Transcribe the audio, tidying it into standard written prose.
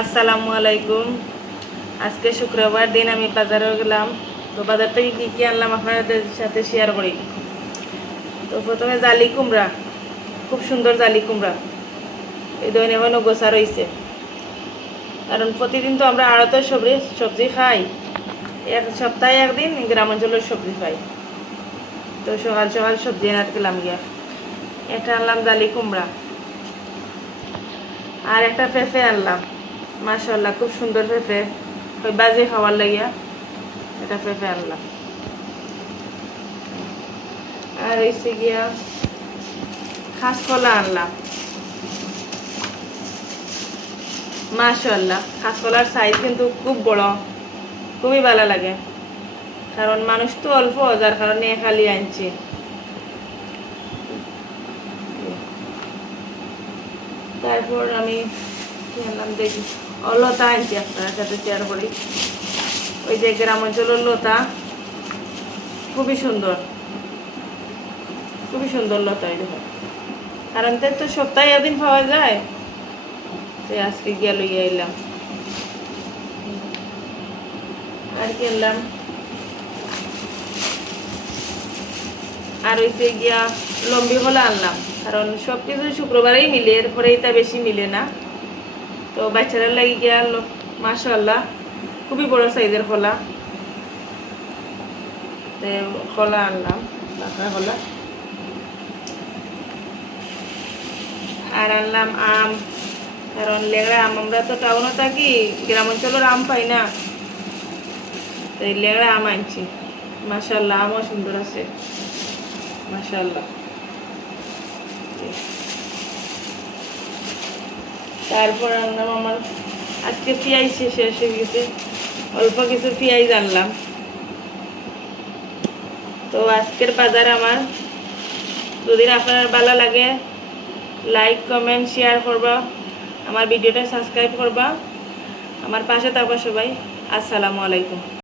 আসসালামু আলাইকুম। আজকে শুক্রবার দিন আমি বাজারে গেলাম। তো বাজার থেকে কী কী আনলাম আপনাদের সাথে শেয়ার করি। তো প্রথমে জালি কুমড়া, খুব সুন্দর জালি কুমড়া, এই ধরনের এখনো গোছা রয়েছে। কারণ প্রতিদিন তো আমরা আড়তে সবজি খাই, এক সপ্তাহে একদিন গ্রাম অঞ্চলের সবজি খাই। তো সকাল সকাল সবজি এনাতে গেলাম গিয়া। একটা আনলাম জালি কুমড়া, আর একটা পেঁপে আনলাম। মাশাআল্লাহ খুব সুন্দর পেঁপে, ওই বাজে খাওয়ার লাগিয়া এটা পেঁপে আনলাম। আর হয়েছে গিয়া কাঁচকলা আনলাম। মাশাআল্লাহ কাঁচকলার সাইজ কিন্তু খুব বড়, খুবই ভালো লাগে। কারণ মানুষ তো অল্প, যার কারণে খালি আনছি। তারপর আমি কি আনলাম দেখি, লতা আনছি, আপনার সাথে শেয়ার করি। ওই যে গ্রাম অঞ্চলের লতা, খুবই সুন্দর, খুবই সুন্দর লতা। এই দেখো, কারণ তো সপ্তাহে একদিন পাওয়া যায়, তো আজকে গিয়া লইয়া এলাম। আর কি আনলাম, আর হইতে গিয়া লম্বি কলা আনলাম। কারণ সব কিছু শুক্রবারেই মিলে, এরপরে এটা বেশি মিলে না। তো বাচ্চারা লাগি গিয়া মাশাআল্লাহ খুবই বড় সাইজের কলা, কলা আনলাম, পাকা কলা। আর আনলাম আম, কারণ লেগড়া আম, আমরা তো টাউনে থাকি, গ্রাম অঞ্চলের আম পাই না। তো এই লেগড়া আম আনছি। মাশাআল্লাহ আমও সুন্দর আছে, মাশাআল্লাহ। তারপর আনলাম আমার, আজকে পেঁয়াজ শেষ হয়ে গেছে, অল্প কিছু পেঁয়াজ আনলাম। তো আজকের বাজার আমার। যদি আপনার ভালো লাগে, লাইক কমেন্ট শেয়ার করবা, আমার ভিডিওটা সাবস্ক্রাইব করবা, আমার পাশে থাকবা সবাই। আসসালামু আলাইকুম।